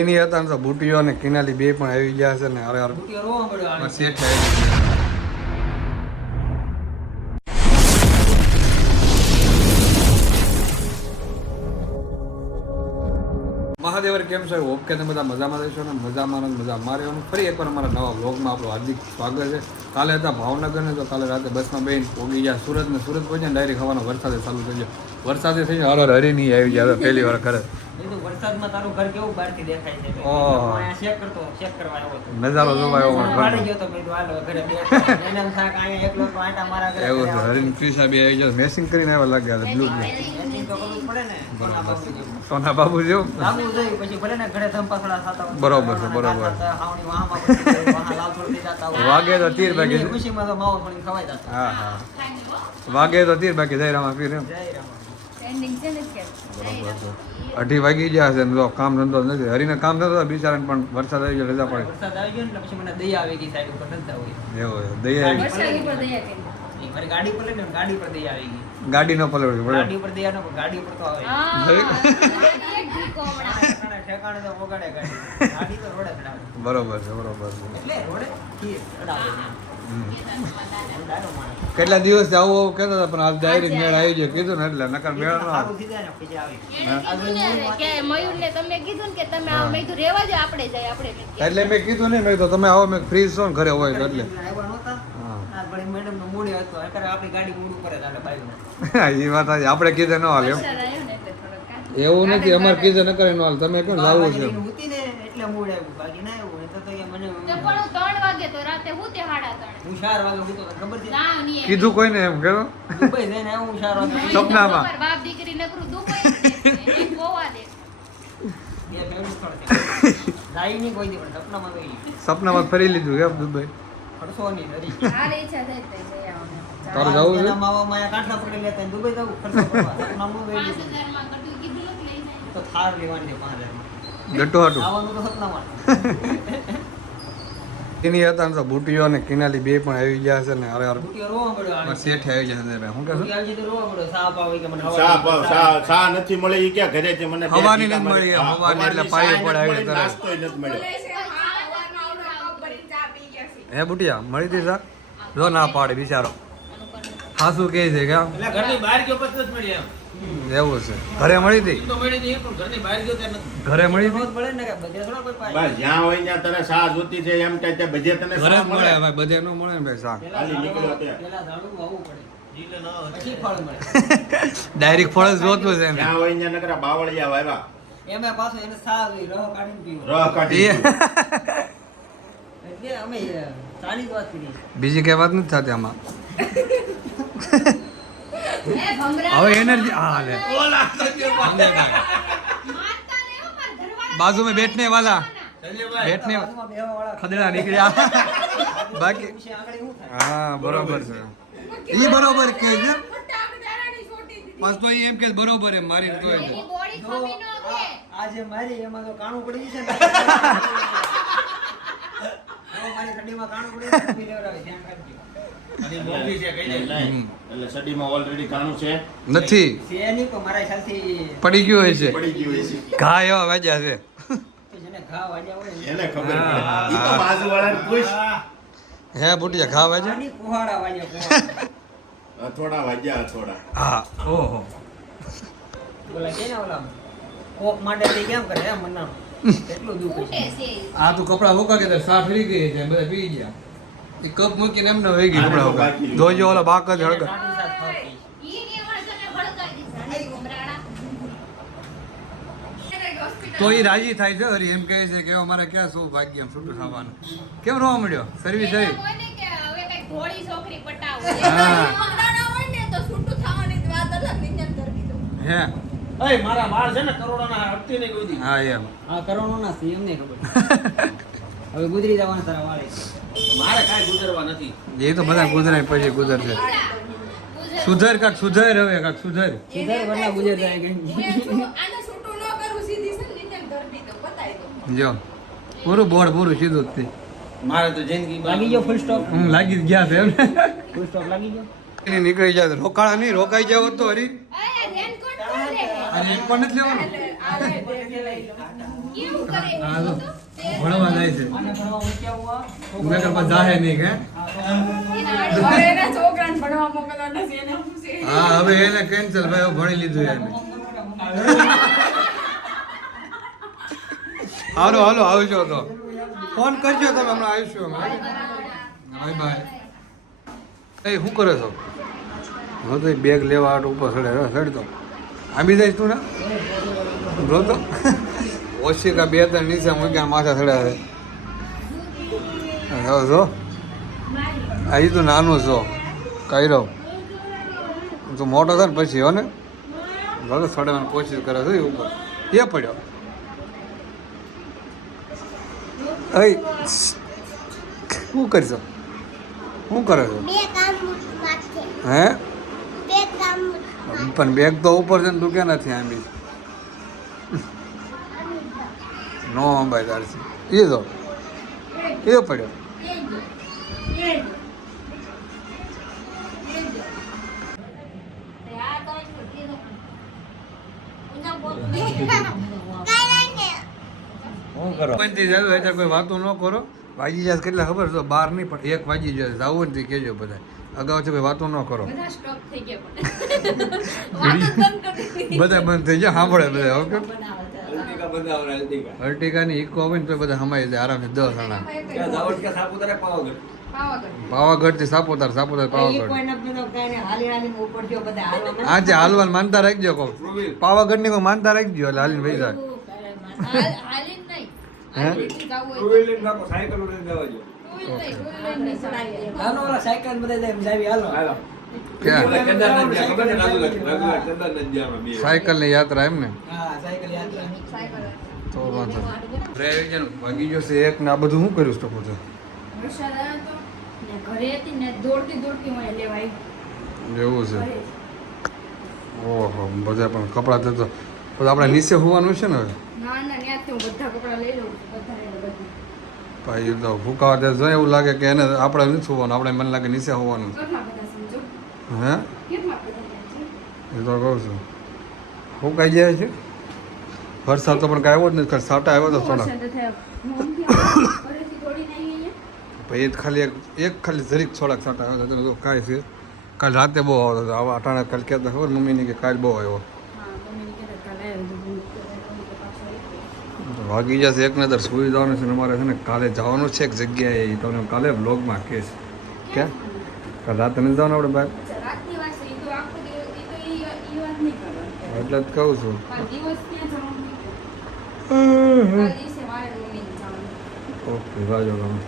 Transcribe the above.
એની હતા ને તો બુટીઓ અને કિનાલી બે પણ આવી ગયા છે ને અરે શેઠ આવી ગયા. મહાદેવર કેમ છે? ઓકે તમે બધા મજામાં રહેશો ને મજામાં મજા મારે ફરી એકવાર અમારા નવા વ્લોગમાં આપણું હાર્દિક સ્વાગત છે. કાલે હતા ભાવનગર ને તો કાલે રાતે બસમાં બેન પોગી ગયા સુરત ને સુરત પહોંચ્યા ડાયરેક્ટ હવાનો વરસાદે ચાલુ થઈ ગયો. વરસાદે થઈ જાય હર હરી નહીં આવી જાય પહેલી વાર ઘરે વરસાદમાં તારું ઘર કેવું બહારથી દેખાય છે. ચેક કરવા આવ્યો હતો. નજારો જોવા આવ્યો પાડી ગયો તો મેં હાલો ઘરે બેઠા એને એમ થાય કે અહીંયા એકલો તો આટા મારા ઘરે એવું છે. હરીન ક્રિશા બે આવી જાય મેસિંગ કરીને આવ્યા લાગ્યા બ્લુ બ્લુ એની તો કરવું પડે ને. સોના બાબુ જેવું લાગુ જોઈએ પછી ભલે ને ઘરે ધંપાસડા થતા હોય. બરોબર છે બરોબર. હાવણી વાહમાં પછી વાહ લાવ છોડી જતા હોય. વાગે તો તીર બાકી ખુશીમાં તો માવો થોડી ખવાઈ જતા. હા હા વાગે તો તીર બાકી જય રામા પીર એમ. જય રામ. બરોબર. 2:30 વાગી ગયા છે ને કામ ધંધો નથી. હરીને કામ ધંધો બિચારાને પણ વરસાદ આવી ગયો રજા પડી. વરસાદ આવી ગયો ને એટલે પછી મને દયા આવી ગઈ સાઈડ ઉપર ધંધા હોય. એવું છે દયા આવી મારી ગાડી પર લઈને ગાડી પર દયા આવી ગઈ. ગાડી ન પલવડી ગાડી પર દયા ન ગાડી પર તો આવે. ઠેકાણે તો વગાડે ગાડી. ગાડી તો રોડે ચડાવે. બરોબર છે બરોબર છે. એટલે રોડે કી ચડાવે છે. કેટલા દિવસ આવું આવું કહેતા હતા પણ આજ ડાયરેક્ટ મેળ આવી ગયો કીધું ને એટલે નકર મેળ ન સારું થઈ જાય ને પછી આવી. કે મયુરને તમે કીધું ને કે તમે આવો મેં કીધું રેવા દે આપણે જાય આપણે એટલે મેં કીધું ને મેં તો તમે આવો મેં ફ્રી છો ને ઘરે હોય તો એટલે આવ્યા નહોતા. આ વળી મેડમ નો મૂડ હતો. અકરે આપણી ગાડી મૂડ ઉપર જ આલે બાઈક. એ વાત આજે આપણે કીધે ન હાલે એમ એવું નથી અમારે કીધે ન કરે ન હાલ તમે કેમ લાવવું છે હતી ને એટલે મૂડ આવ્યું બાકી ના આવ્યું નહીં તો મને તો પણ 3 વાગે તો રાતે હું તે 3:30 હું 4 વાગે ઉઠતો તો ખબર છે. ના ની કીધું કોઈને એમ કરો દુબઈ જઈને આવ્યો હું 4 વાગે. સપનામાં. બાપ દીકરી નકરું દુબઈ એ ગોવા દે બે ફેવરિટ સ્થળ છે. જાય નહીં કોઈ દી પણ સપનામાં ગઈ. સપનામાં ફરી લીધું એમ દુબઈ ખડસો નહીં નરી. હારે ઈચ્છા થઈ તો જઈ આવને તારે જવું છે એના માવા માયા કાંઠા પકડી લેતા ને દુબઈ જવું ખર્ચો કરવા. સપનામાં ગઈ 5000 માં કટુ કીધું લઈ જાય તો થાર લેવાની છે 5000 માં. ગટ્ટો હાટું આવવાનું તો સપનામાં. એની હતા ને તો બુટીઓ અને કિનાલી બે પણ આવી ગયા છે ને અરે અરે બુટિયો રોવા મળ્યો આને. શેઠ આવી ગયા છે શું કહે બુટિયો આવી જતો રોવા મળ્યો. સાપ આવે કે મને શા હવા શા નથી મળે ઈ ક્યાં ઘરે છે મને હવાની નથી મળી એમ, હવાની એટલે પાયે પડે આવી તરત. નાસ્તોય નથી મળ્યો. હે બુટિયા મળી હતી શાક જો ના પાડે બિચારો હાસુ કહે છે કે આમ એટલે ઘરની બહાર ગયો પછી જ મળી એમ. એવું છે ઘરે મળી હતી તો મળી નહીં પણ ઘરની બહાર ગયો ત્યારે નથી. ઘરે મળી હતી રોજ મળે ને કે બધે થોડા કોઈ પાય. બસ જ્યાં હોય ત્યાં તને શા જોતી છે એમ કે ત્યાં બધે તને ઘરે જ શા મળે ભાઈ બધે ન મળે ને ભાઈ શાક પેલા ખાલી નીકળ્યો તે. પેલા ઝાડુ વાવવું પડે. પછી ફળ મળે. ડાયરેક્ટ ફળ જ જોતું છે એને જ્યાં હોય ત્યાં નકરા બાવળિયા વાવ્યા એમાં પાછું એને સાવ રહ કાઢીને પીવું. રહ કાઢી એટલે અમે સારી જ વાત કરી. બીજી કઈ વાત નથી થતી આમાં એ ભમરા હવે એનર્જી હા લે મારતા ને હો માર ઘરવાળા बाजू में बैठने वाला बैठने બાજુમાં બેહવાવાળા खदड़ा निकला बाकी પછી આંગળી શું થાય? हाँ बरोबर છે એ બરોબર કે છે બસ તો એમ કે બરોબર એમ મારી તો એની બોડી ખમી ન કે આ જે મારી એમાં તો કાણું પડી છે ને. હવે મારી ઠંડીમાં કાણું પડી છે ને, પી લેવડાવે, ધ્યાન રાખજો. એટલે સડીમાં ઓલરેડી કાણું છે નથી છે નહીં પણ મારા ખ્યાલથી પડી ગયું હોય છે પડી ગયું હોય છે ઘા એવા વાગ્યા છે જેને ઘા વાગ્યા હોય ને, એને ખબર હા, પડે હા, ઈ તો હા. બાજુવાળાને પૂછ હે બુટિયા ઘા વાગ્યા આની કુહાડા વાગ્યા, કુહાડા. અથોડા વાગ્યા અથોડા હા ઓહો ઓલા કે ને ઓલા કોક માટે તે કેમ કરે એમ મનાણું. એટલું દુઃખ ફૂટે છે. છે આ તો કપડા હોકા કે સાફ ફરી ગઈ છે બધા પી ગયા એ કપ મૂકીને એમને વહી ગઈ કપડા હોકા જોજો ઓલા બાક જ એને હળગા ટાઢી સાથ ખાતી. ઈ ને મળશે ને ભડકાઈ દીધા નહીં ભમરાડા તો એ રાજી થાય છે હરી એમ કહે છે કે અમારે ક્યાં શું ભાગ્ય એમ છૂટું થવાનું કેમ રોવા મળ્યો સર્વિસ થઈ એમ હોય ને કે હવે કઈ ઘોડી છોકરી પટાવો હા. ભમરાડા હોય ને તો છૂટું થવાની જ વાત અલગ નિયમ કરી દીધો હે ઓય મારા વાળ છે ને કરોડોના હટતી નહીં કોઈ દી. હા એમ હા કરોડોના છે એમને ખબર. હવે ગુજરી જવાના તારા વાળે. મારે કાંઈ ગુજરવા નથી. એ તો બધા ગુજરાય પછી ગુજરશે સુધર કાક સુધર હવે કાક સુધર સુધાર વરના ગુજર જાય કે આને છૂટું ન કરું સીધી છે ને નિયમ કરી દીધો બતાવી દો જો પૂરું બોર્ડ પૂરું સીધું જ તે મારે તો જિંદગી લાગી ગયો ફૂલ સ્ટોપ. લાગી જ ગયા છે એમ ફૂલ સ્ટોપ લાગી ગયો. એની નીકળી જાય તો રોકાણા નહીં રોકાઈ જાવ તો હરી અરે રેનકોટ તો લે અને એક પણ નથી લેવાનું આ લે, લે, લે, લે, લે. કેવું કરે હા તો ભણવા જાય છે આને ભણવા મૂક્યા હુઆ મેં કઈ પણ જાહે નહીં કે હવે એના છોકરાને ભણવા મોકલવા નથી એને શું છે? હા હવે એને કેન્સલ ભાઈ ભણી લીધું એને હાલો હાલો આવજો તો ફોન કરજો તમે હમણાં આવીશું અમે બાય બાય એ શું કરે છો હું તો બેગ લેવા હાટ ઉપર ચડે તો આંબી જઈશ તું ને જો તો ઓછીકા બે ત્રણ નીચે મૂક્યા માથા ચડ્યા છે જો અહીં તું નાનું છો કહી રહું તું મોટો થાય ને પછી હો ને ભલે ચડવાની કોશિશ કરે છે ઉપર એ પડ્યો અય શું કરશો શું કરે છો હે પણ બેગ તો ઉપર છે ને તું ક્યાં નથી આંબી નો અંબાઈ તારથી એ તો એ પડ્યો શું કરો કોઈ વાતો ન કરો વાગી જાય કેટલા ખબર છે 12 નહીં પણ 1 વાગી જાય જવું ને કહેજો બધા અગાઉ છે ભાઈ વાતો ન કરો બધા સ્ટોપ થઈ ગયા પણ વાતો બંધ કરી દીધી. બધા બંધ થઈ જાય સાંભળે બધા ઓકે બનાવતા. અર્ટિકા ની ઇકો હોય ને તો બધા હમાઈ જાય આરામથી 10 જણા પાવાગઢ. પાવાગઢ થી સાપોતાર સાપોતાર એ પાવાગઢ કોઈ નથી બધો કાંઈ હાલી હાલીને ઉપર ગયો બધા હાલવા આજે હાલવાન માનતા રાખજો કહું પાવાગઢ ની કોઈ માનતા રાખજો એટલે હાલીને ભાઈ જાય હાલીને નહીં. હે? હાલીને જવું હોય તો. ટુ વ્હીલ નહીં, ચડાવીએ. હાલો ઓલા સાયકલ બધા જાય જાવી હાલો ક્યાં સાયકલ ની યાત્રા એમ ને હા સાયકલ યાત્રા સાયકલ. તો વાંધો નહીં. વાગી ગયો છે એક ને આ બધું શું કર્યું છે પોતે વરસાદ આવ્યો તો ને ઘરે હતી ને દોડતી દોડતી હું અહીંયા લેવા આવી. એવું છે ઘરે. ઓહો બધા પણ કપડાં તો પછી આપણે નીચે હોવાનું છે ને હવે ના ના ત્યાંથી હું બધા કપડાં લઈ લઉં બધા લઈ લઉં બધું. ભાઈ એ તો ફૂંકાવા ત્યાં જાય એવું લાગે કે એને આપણે નથી હોવાનું આપણે મને લાગે નીચે હોવાનું કેટલા બધા સમજો હે કેટલા બધા છે? એ તો કહું છું ફૂંકાઈ જાય છે વરસાદ તો પણ કાંઈ આવ્યો જ નથી ખાલી સાટા આવ્યો તો થોડા વરસાદ થયો. હું ઊંઘી આવી. ઘરેથી દોડીને આવી અહીંયા. ભાઈ એ જ ખાલી એક ખાલી જરીક થોડાક સાટા આવ્યો હતો તો કાંઈ છે કાલ રાતે બહુ આવતો હતો આવા અટાણા કાલ કહેતા ખબર મમ્મીને કે કાલ બહુ આવ્યો હા મમ્મીને કહેતા કાલે આવ્યો તો પાછો આવી. વાગી જશે એક નજર સુઈ જવાનું છે ને અમારે છે ને કાલે જવાનું છે એક જગ્યાએ એ તમને કાલે બ્લોગમાં કહીશ ક્યાં કાલ રાતે નથી જવાનું આપણે બહાર રાતની વાત છે. ઈ તો આખો દિવસ ઈ તો ઈ વાત નહીં કરવાની. એટલે જ કહું છું કાલ દિવસ ત્યાં જવાનું નહીં. કાલ દિવસે મારે મમ્મીને જવાનું. ઓકે રાજો તમે